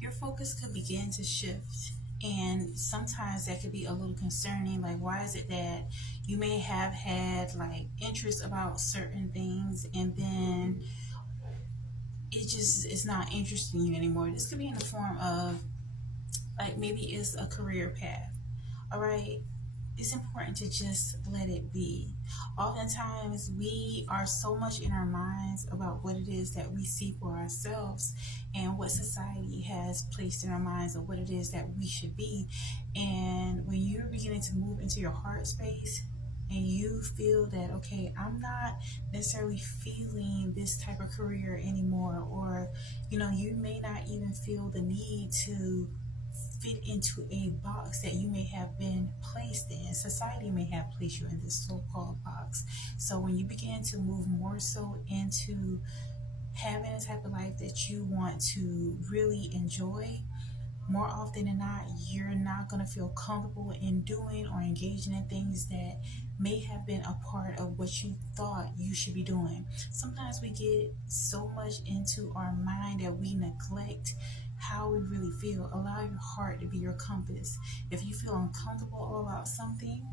your focus could begin to shift. And sometimes that could be a little concerning. Like, why is it that you may have had like interest about certain things and then it just is not interesting you anymore? This could be in the form of like maybe it's a career path. All right, it's important to just let it be. Oftentimes, we are so much in our minds about what it is that we see for ourselves and what society has placed in our minds of what it is that we should be. And when you're beginning to move into your heart space, and you feel that, okay, I'm not necessarily feeling this type of career anymore, or you may not even feel the need to fit into a box that you may have been placed in. Society may have placed you in this so-called box. So when you begin to move more so into having a type of life that you want to really enjoy, more often than not, you're not going to feel comfortable in doing or engaging in things that may have been a part of what you thought you should be doing. Sometimes we get so much into our mind that we neglect how we really feel. Allow your heart to be your compass. If you feel uncomfortable about something,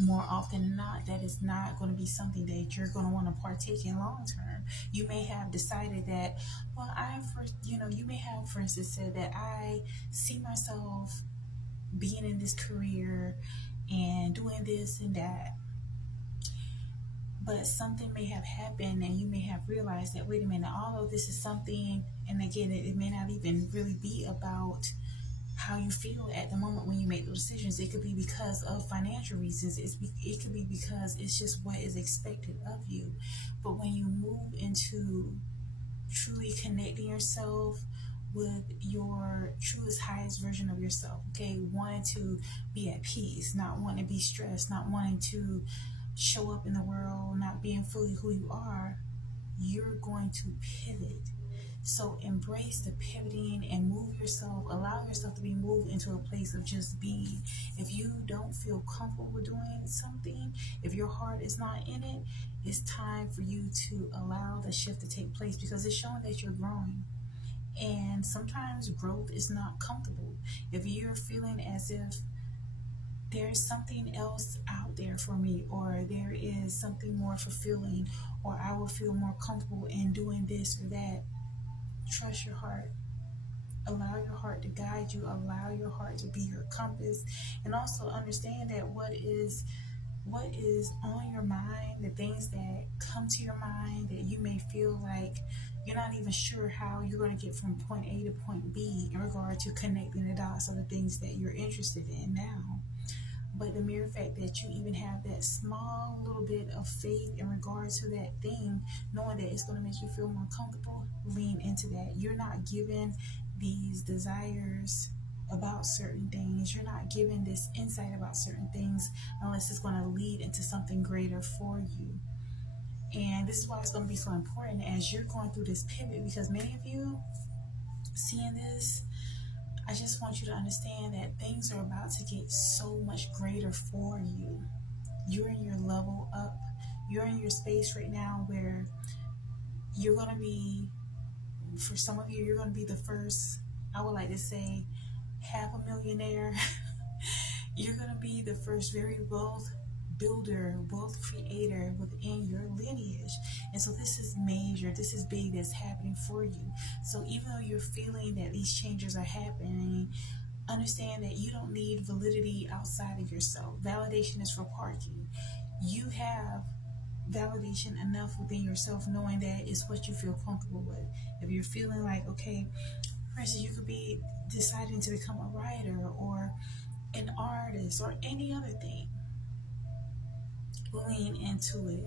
more often than not, that is not going to be something that you're going to want to partake in long term. You may have decided that, well, you may have, for instance, said that I see myself being in this career and doing this and that. But something may have happened and you may have realized that, wait a minute, although this is something, and again, it may not even really be about how you feel at the moment when you make those decisions. It could be because of financial reasons. It could be because it's just what is expected of you. But when you move into truly connecting yourself with your truest, highest version of yourself, okay, wanting to be at peace, not wanting to be stressed, not wanting to show up in the world, not being fully who you are, you're going to pivot. So embrace the pivoting and move yourself, allow yourself to be moved into a place of just being. If you don't feel comfortable with doing something, if your heart is not in it, it's time for you to allow the shift to take place, because it's showing that you're growing. And sometimes growth is not comfortable. If you're feeling as if there's something else out there for me, or there is something more fulfilling, or I will feel more comfortable in doing this or that, trust your heart. Allow your heart to guide you. Allow your heart to be your compass. And also understand that what is on your mind, the things that come to your mind that you may feel like you're not even sure how you're going to get from point A to point B in regard to connecting the dots of the things that you're interested in now. But the mere fact that you even have that small little bit of faith in regards to that thing, knowing that it's going to make you feel more comfortable, lean into that. You're not given these desires about certain things. You're not given this insight about certain things unless it's going to lead into something greater for you. And this is why it's going to be so important as you're going through this pivot, because many of you seeing this, I just want you to understand that things are about to get so much greater for you. You're in your level up. You're in your space right now where you're going to be, for some of you, you're going to be the first, I would like to say, half a millionaire. You're going to be the first very wealth builder, wealth creator within your lineage. And so this is major, this is big, that's happening for you. So even though you're feeling that these changes are happening, understand that you don't need validity outside of yourself. Validation is for parking. You have validation enough within yourself, knowing that it's what you feel comfortable with. If you're feeling like, okay, for instance, you could be deciding to become a writer or an artist or any other thing, lean into it.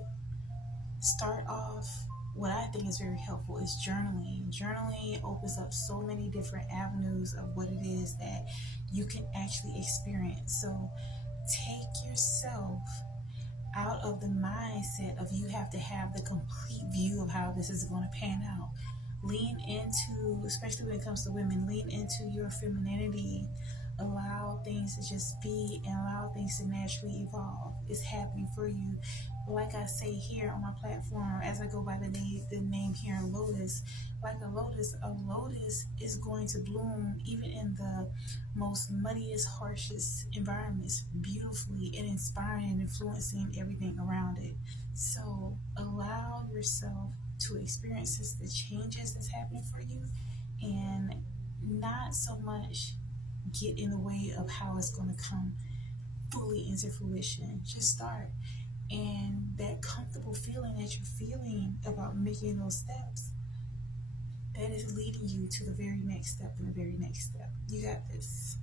Start off, what I think is very helpful is journaling. Journaling opens up so many different avenues of what it is that you can actually experience. So take yourself out of the mindset of you have to have the complete view of how this is going to pan out. Lean into, especially when it comes to women, lean into your femininity. Allow things to just be and allow things to naturally evolve. It's happening for you. like I say here on my platform, as I go by the name here, Lotus, like a lotus is going to bloom even in the most muddiest, harshest environments, beautifully and inspiring and influencing everything around it. So allow yourself to experience the changes that's happening for you, and not so much get in the way of how it's going to come fully into fruition. Just start. And that comfortable feeling that you're feeling about making those steps, that is leading you to the very next step and the very next step. You got this.